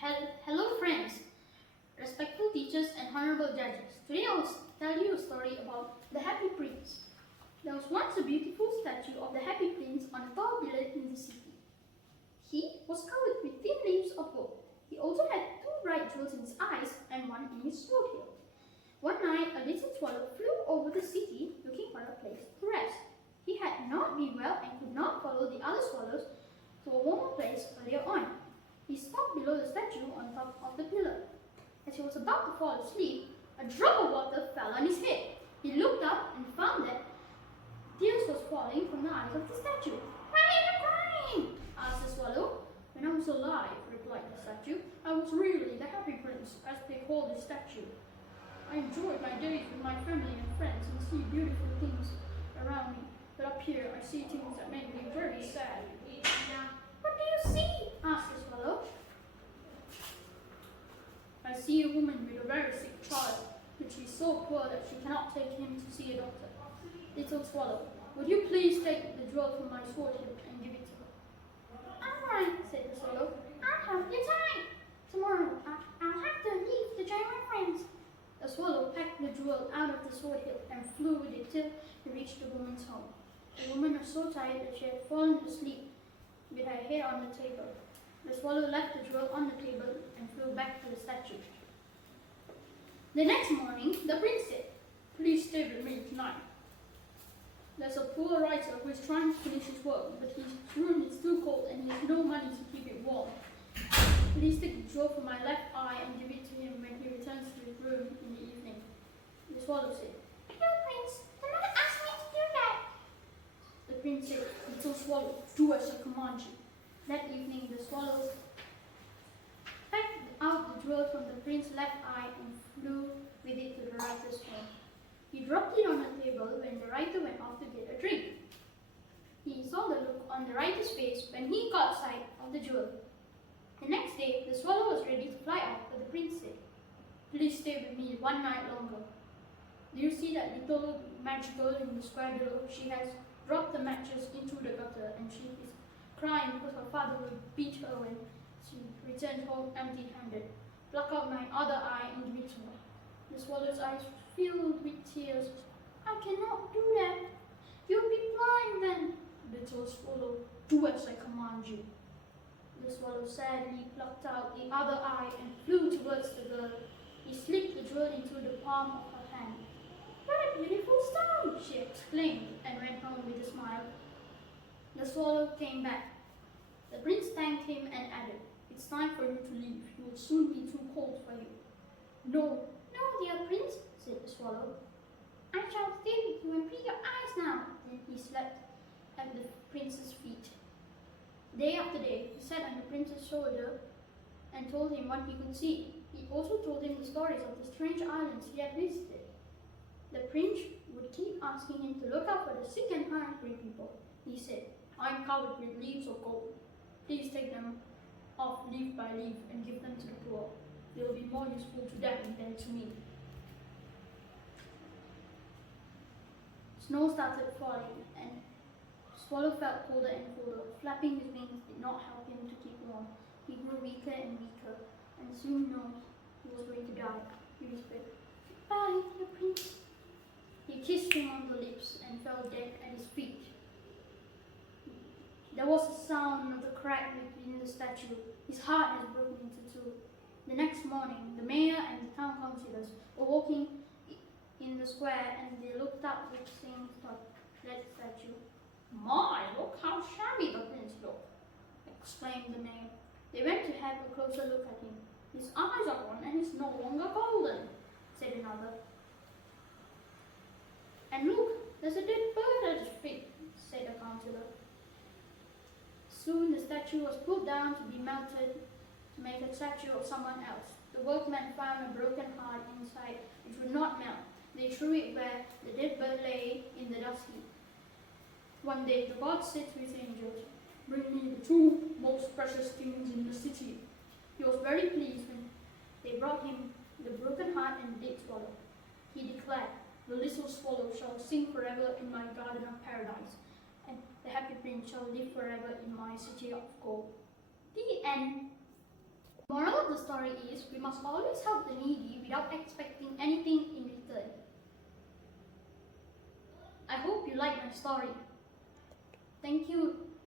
Hello friends, respectful teachers and honorable judges. Today I will tell you a story about the Happy Prince. There was once a beautiful statue of the Happy Prince on a tall pillar in the city. He was covered with thin leaves of gold. He also had two bright jewels in his eyes and one in his sword hilt. One night a little swallow flew over the city looking for a place to rest. He had not been well and could not follow the other swallows to a warmer place earlier on. He stopped below the statue on top of the pillar. As he was about to fall asleep, a drop of water fell on his head. He looked up and found that tears was falling from the eyes of the statue. "Why are you crying?" asked the swallow. "When I was alive," replied the statue, "I was really the Happy Prince, as they call this statue. I enjoyed my days with my family and friends and see beautiful things around me. But up here I see things that make me very sad." "What do you see?" asked the swallow. "I see a woman with a very sick child, but she is so poor that she cannot take him to see a doctor. Little swallow, would you please take the jewel from my sword hilt and give it to her?" "All right," said the swallow. "I'll help you tie. Tomorrow I'll have to leave to join my friends." The swallow packed the jewel out of the sword hilt and flew with it till he reached the woman's home. The woman was so tired that she had fallen asleep with her head on the table. The swallow left the jewel on the table and flew back to the statue. The next morning, the prince said, "Please stay with me tonight. There's a poor writer who is trying to finish his work, but his room is too cold and he has no money to keep it warm. Please take the jewel from my left eye and give it to him when he returns to his room in the evening." The swallow said, "No, prince, do not ask me to do that." The prince said, "Little swallow, do as I command you." That evening, the swallow packed out the jewel from the prince's left eye and flew with it to the writer's home. He dropped it on the table when the writer went off to get a drink. He saw the look on the writer's face when he caught sight of the jewel. The next day, the swallow was ready to fly off, but the prince said, "Please stay with me one night longer. Do you see that little match girl in the square below? She has dropped the matches into the gutter and she is crying because her father will beat her when she returns home empty-handed. Pluck out my other eye and give it to her." The swallow's eyes filled with tears. "I cannot do that. You'll be blind then." "Little swallow, do as I command you." The swallow sadly plucked out the other eye and flew towards the girl. He slipped the jewel into the palm of her hand. "What a beautiful stone!" she exclaimed and went home with a smile. The swallow came back. The prince thanked him and added, "It's time for you to leave. It will soon be too cold for you." "No, no, dear prince," said the swallow. "I shall stay with you and be your eyes now." Then he slept at the prince's feet. Day after day, he sat on the prince's shoulder and told him what he could see. He also told him the stories of the strange islands he had visited. The prince would keep asking him to look out for the sick and hungry people. He said, "I am covered with leaves of gold. Please take them off leaf by leaf and give them to the poor. They will be more useful to them than to me." Snow started falling and Swallow felt colder and colder. Flapping his wings did not help him to keep warm. He grew weaker and weaker and soon knew he was going to die. He whispered, "Goodbye, dear prince." He kissed him on the lips and fell dead at his feet. There was a sound of the crack within the statue. His heart had broken into two. The next morning, the mayor and the town councillors were walking in the square and they looked up with seeing that statue. "My, look how shabby the prince looked," exclaimed the mayor. They went to have a closer look at him. "His eyes are gone and he's no longer golden," said another. "And look, there's a dead bird at his feet," said a councillor. Soon the statue was pulled down to be melted to make a statue of someone else. The workmen found a broken heart inside which would not melt. They threw it where the dead bird lay in the dust heap. One day the god said to his angels, "Bring me the two most precious things in the city." He was very pleased when they brought him the broken heart and the dead swallow. He declared, "The little swallow shall sing forever in my garden of paradise, and the Happy Prince shall live forever in my city of gold." The end. Moral of of the story is we must always help the needy without expecting anything in return. I hope you like my story. Thank you.